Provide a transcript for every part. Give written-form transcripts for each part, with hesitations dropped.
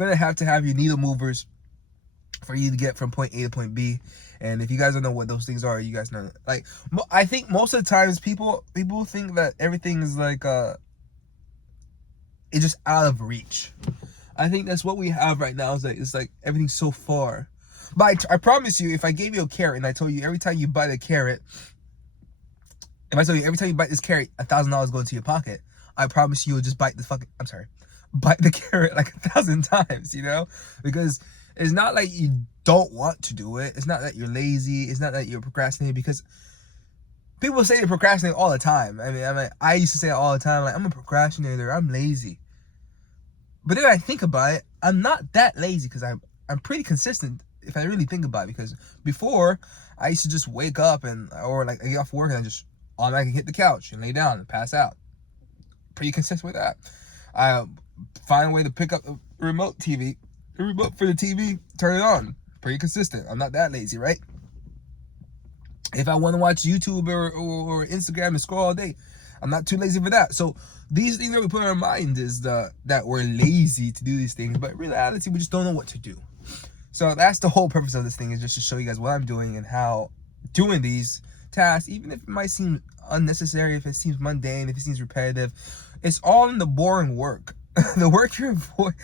gonna have to have your needle movers for you to get from point A to point B. And if you guys don't know what those things are, you guys know. Like, I think most of the times people think that everything is like it's just out of reach. I think that's what we have right now. Is like it's like everything's so far. But I promise you, if I gave you a carrot and I told you every time you bite a carrot, if I told you every time you bite this carrot, $1,000 go into your pocket, I promise you would just bite the fucking. I'm sorry, bite the carrot like 1,000 times. You know, because it's not like you don't want to do it. It's not that you're lazy. It's not that you're procrastinating, because people say they procrastinate all the time. I used to say it all the time. Like, I'm a procrastinator. I'm lazy. But then I think about it, I'm not that lazy, because I'm pretty consistent if I really think about it. Because before, I used to just wake up or like I get off work and I just automatically hit the couch and lay down and pass out. Pretty consistent with that. I find a way to pick up the remote for the TV, turn it on. Pretty consistent. I'm not that lazy, right? If I want to watch YouTube or Instagram and scroll all day, I'm not too lazy for that. So these things that we put in our mind is that we're lazy to do these things, but in reality, we just don't know what to do. So that's the whole purpose of this thing, is just to show you guys what I'm doing and how doing these tasks, even if it might seem unnecessary, if it seems mundane, if it seems repetitive, it's all in the boring work. The work you're avoiding,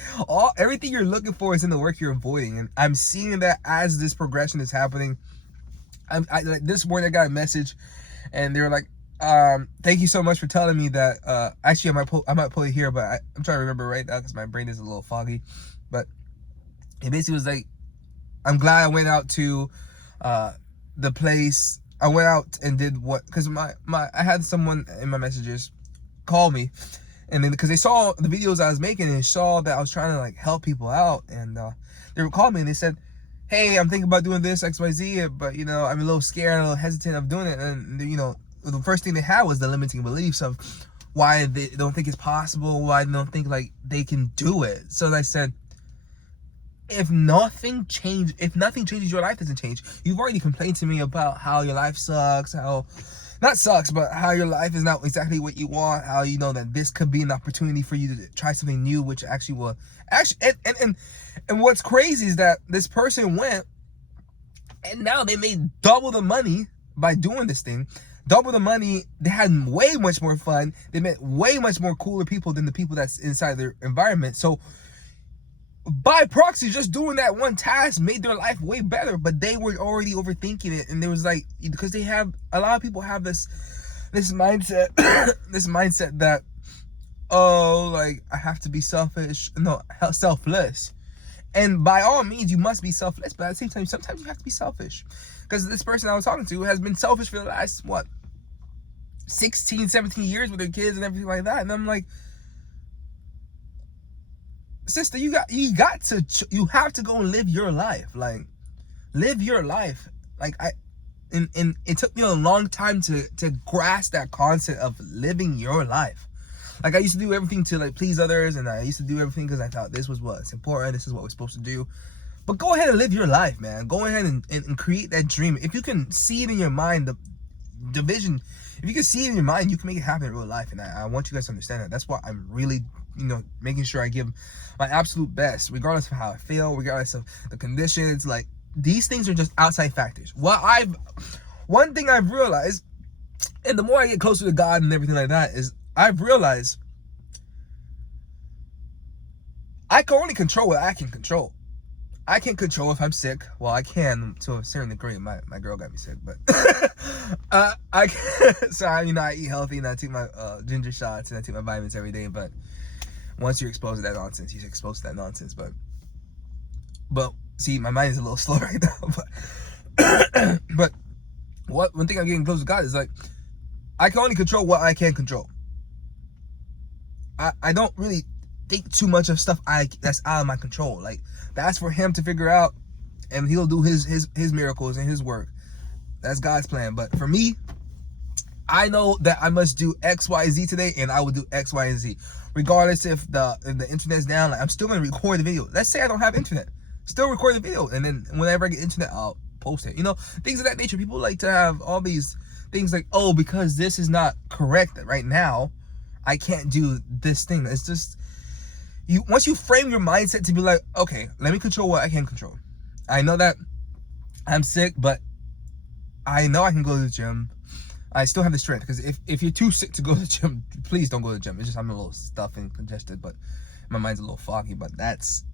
everything you're looking for is in the work you're avoiding. And I'm seeing that as this progression is happening. Like this morning I got a message and they were like, thank you so much for telling me that. Actually, I might pull it here, but I'm trying to remember right now because my brain is a little foggy. But it basically was like, I'm glad I went out to the place. I went out and did what, because I had someone in my messages call me, and then because they saw the videos I was making and saw that I was trying to like help people out, and they would call me and they said, hey, I'm thinking about doing this XYZ, but I'm a little scared, a little hesitant of doing it. And the first thing they had was the limiting beliefs of why they don't think it's possible, why they don't think like they can do it. So I said, if nothing changes, your life doesn't change. You've already complained to me about how your life sucks, but how your life is not exactly what you want, how you know that this could be an opportunity for you to try something new, which actually will and what's crazy is that this person went and now they made double the money by doing this thing. Double the money. They had way much more fun. They met way much more cooler people than the people that's inside their environment. So by proxy, just doing that one task made their life way better, but they were already overthinking it. And there was like, because a lot of people have this mindset, this mindset that, oh, like I have to be selfish, no, selfless. And by all means, you must be selfless, but at the same time, sometimes you have to be selfish. Because this person I was talking to has been selfish for the last, 16, 17 years with their kids and everything like that. And I'm like, sister, you have to go and live your life. Like, live your life. Like, it took me a long time to grasp that concept of living your life. Like, I used to do everything to like please others, and I used to do everything because I thought this was what's important, this is what we're supposed to do. But go ahead and live your life, man. Go ahead and create that dream. If you can see it in your mind, the vision, if you can see it in your mind, you can make it happen in real life. And I want you guys to understand that. That's why I'm really, making sure I give my absolute best, regardless of how I feel, regardless of the conditions. Like, these things are just outside factors. One thing I've realized, and the more I get closer to God and everything like that, is I've realized I can only control what I can control. I can't control if I'm sick. Well, I can to a certain degree. My girl got me sick, but I can, so I eat healthy and I take my ginger shots and I take my vitamins every day. But once you're exposed to that nonsense, you're exposed to that nonsense. But see, my mind is a little slow right now. But one thing I'm getting close to God is like, I can only control what I can control. I don't really think too much of stuff that's out of my control. Like, that's for him to figure out, and he'll do his miracles and his work. That's God's plan. But for me, I know that I must do X, Y, Z today, and I will do X, Y, and Z. Regardless if the internet's down, like, I'm still gonna record the video. Let's say I don't have internet, still record the video, and then whenever I get internet, I'll post it. Things of that nature. People like to have all these things like, oh, because this is not correct right now, I can't do this thing. It's just, once you frame your mindset to be like, okay, let me control what I can control. I know that I'm sick, but I know I can go to the gym. I still have the strength, because if you're too sick to go to the gym, please don't go to the gym. It's just I'm a little stuffed and congested, but my mind's a little foggy. But that's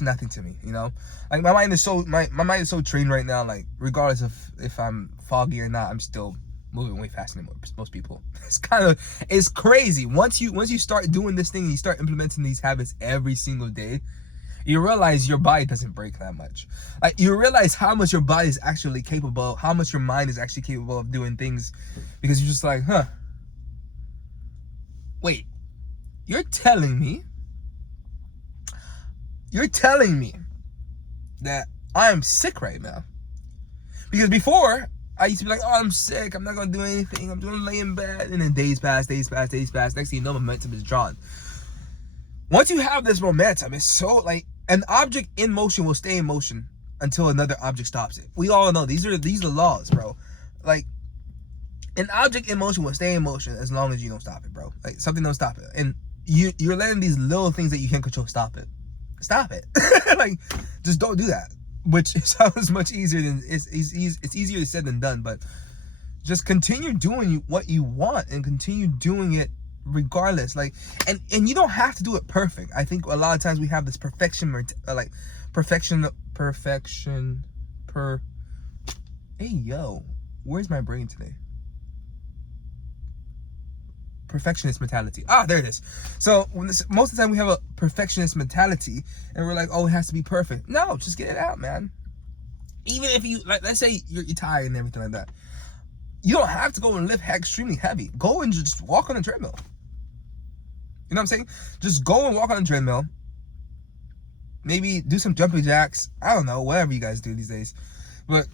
nothing to me, you know. Like my mind is so mind is so trained right now. Like regardless of if I'm foggy or not, I'm still moving way faster than most people. It's crazy. Once you start doing this thing and you start implementing these habits every single day, you realize your body doesn't break that much. Like you realize how much your body is actually capable, how much your mind is actually capable of doing things, because you're just like, wait, you're telling me that I am sick right now? Because before, I used to be like, oh, I'm sick, I'm not gonna do anything, I'm gonna lay in bed, and then days pass. Next thing you know, momentum is drawn. Once you have this momentum, it's so like, an object in motion will stay in motion until another object stops it. We all know these are laws, bro. Like, an object in motion will stay in motion as long as you don't stop it, bro. Like, something don't stop it. And you're letting these little things that you can't control stop it. Like, just don't do that. Which sounds much easier than it's easier said than done, but just continue doing what you want and continue doing it regardless. Like, and you don't have to do it perfect. I think a lot of times we have this perfection hey yo, where's my brain today? Perfectionist mentality. There it is. So most of the time we have a perfectionist mentality and we're like, oh, it has to be perfect. No, just get it out, man. Even if you, like, let's say you're tired and everything like that, you don't have to go and lift extremely heavy. Go and just walk on a treadmill. You know what I'm saying? Just go and walk on a treadmill. Maybe do some jumping jacks. I don't know, whatever you guys do these days. But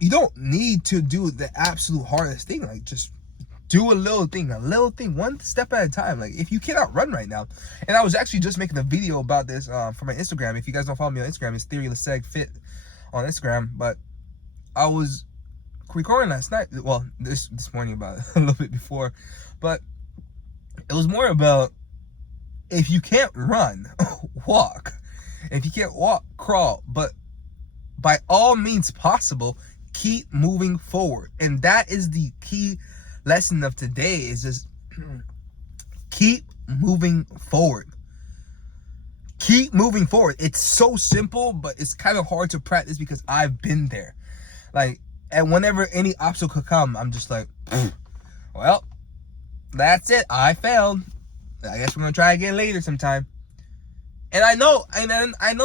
you don't need to do the absolute hardest thing. Like, just do a little thing, one step at a time. Like, if you cannot run right now, and I was actually just making a video about this for my Instagram. If you guys don't follow me on Instagram, it's TheoryLesegFit on Instagram. But I was recording last night, well, this morning, about a little bit before, but it was more about, if you can't run, walk. If you can't walk, crawl. But by all means possible, keep moving forward. And that is the key lesson of today, is just keep moving forward. Keep moving forward. It's so simple, but it's kind of hard to practice because I've been there. Like, and whenever any obstacle could come, I'm just like, well, that's it, I failed. I guess we're gonna try again later sometime. And I know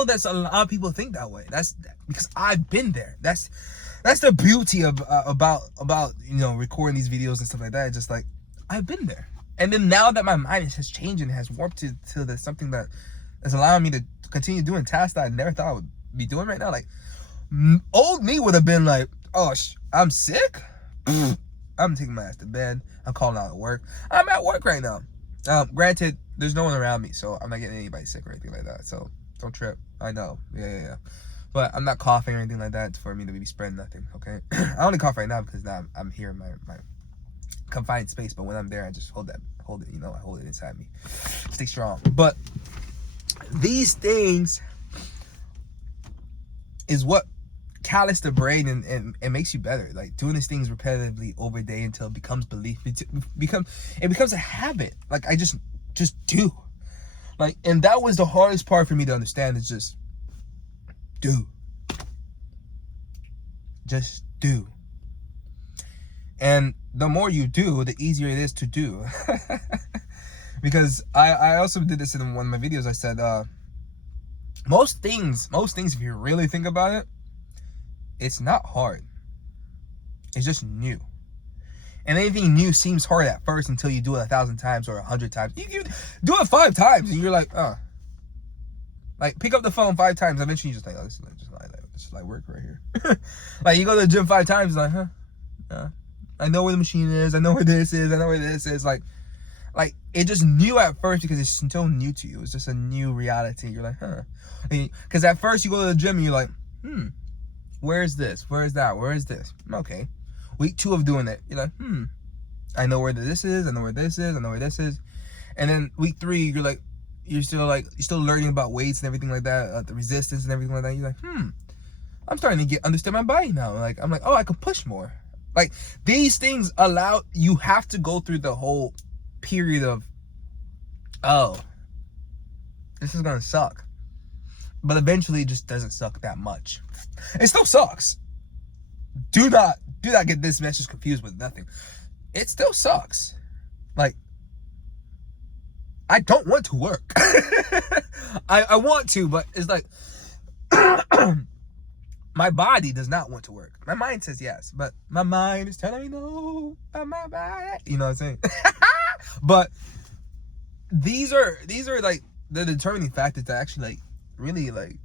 that's a lot of people think that way. That's because I've been there. That's the beauty of about you know, recording these videos and stuff like that. It's just like, I've been there. And then now that my mind has changed and has warped to the something that is allowing me to continue doing tasks that I never thought I would be doing right now. Like, old me would have been like, oh, I'm sick? I'm taking my ass to bed. I'm calling out at work. I'm at work right now. Granted, there's no one around me, so I'm not getting anybody sick or anything like that. So don't trip. I know. Yeah. But I'm not coughing or anything like that for me to be spreading nothing, okay? I only cough right now because now I'm here in my confined space. But when I'm there, I just hold it, you know, I hold it inside me. Stay strong. But these things is what callous the brain and makes you better. Like, doing these things repetitively over a day until it becomes belief. It becomes a habit. Like, I just do. Like, and that was the hardest part for me to understand, is just do. Just do. And the more you do, the easier it is to do. Because I also did this in one of my videos. I said, most things, if you really think about it, it's not hard. It's just new. And anything new seems hard at first until you do it 1,000 times or 100 times. You do it 5 times and you're like, like, pick up the phone 5 times. Eventually you're just like, oh, this is like work right here. Like, you go to the gym 5 times, like, I know where the machine is. I know where this is. I know where this is. Like, it just new at first because it's so new to you. It's just a new reality. You're like, because at first you go to the gym and you're like, where's this? Where's that? Where is this? Okay. Week 2 of doing it, you're like, I know where this is. I know where this is. I know where this is. And then week 3, you're like, you're still learning about weights and everything like that, the resistance and everything like that. You're like, I'm starting to understand my body now. Like, I'm like, oh, I can push more. Like, these things you have to go through the whole period of, oh, this is gonna suck. But eventually it just doesn't suck that much. It still sucks. Do not get this message confused with nothing. It still sucks. Like, I don't want to work. I want to, but it's like my body does not want to work. My mind says yes, but my mind is telling me no. My body, you know what I'm saying? But these are like the determining factors that actually like really like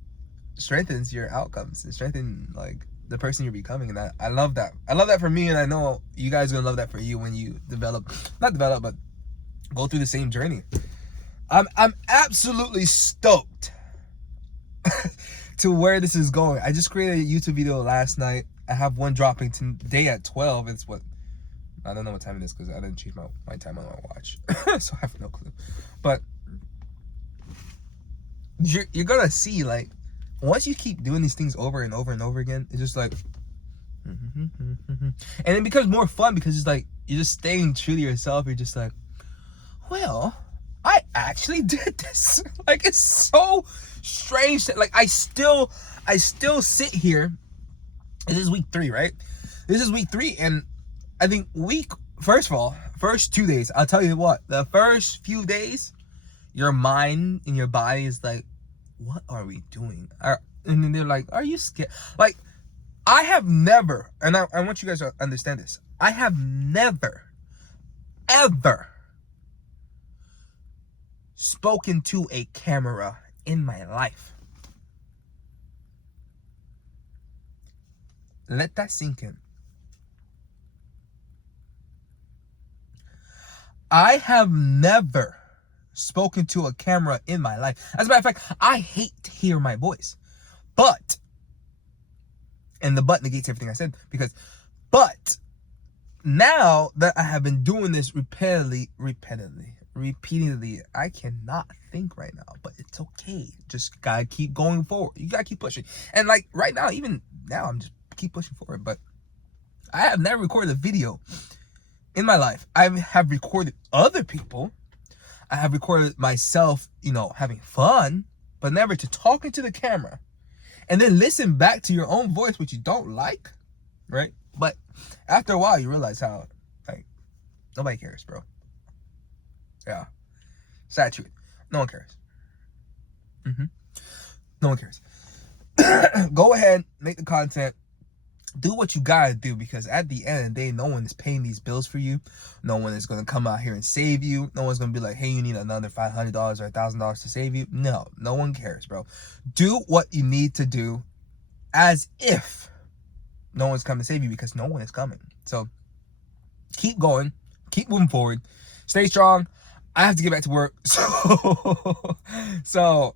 strengthens your outcomes and strengthen like the person you're becoming. And I love that. I love that for me, and I know you guys are gonna love that for you when you but go through the same journey. I'm absolutely stoked to where this is going. I just created a YouTube video last night. I have one dropping today at 12. It's what, I don't know what time it is because I didn't change my time on my watch. So I have no clue. But you're gonna see, like, once you keep doing these things over and over and over again, it's just like and it becomes more fun because it's like you're just staying true to yourself. You're just like, well, I actually did this. Like, it's so strange that, like, I still sit here. This is week 3, right? This is week 3, and I think first 2 days, I'll tell you what, the first few days, your mind and your body is like, what are we doing? And then they're like, are you scared? Like, I have never, and I want you guys to understand this, I have never, ever spoken to a camera in my life. Let that sink in. I have never spoken to a camera in my life. As a matter of fact, I hate to hear my voice. And the but negates everything I said, but now that I have been doing this repeatedly, I cannot think right now, but it's okay. Just gotta keep going forward. You gotta keep pushing. And like right now, even now, I'm just keep pushing forward. But I have never recorded a video in my life. I have recorded other people. I have recorded myself, having fun, but never to talk into the camera and then listen back to your own voice, which you don't like, right? But after a while, you realize how, like, nobody cares, bro. Yeah. Sad truth. No one cares. No one cares. Go ahead, make the content. Do what you gotta do, because at the end of the day, no one is paying these bills for you. No one is gonna come out here and save you. No one's gonna be like, hey, you need another $500 or $1,000 to save you. No one cares, bro. Do what you need to do as if no one's coming to save you, because no one is coming. So keep going, keep moving forward, stay strong. I have to get back to work. So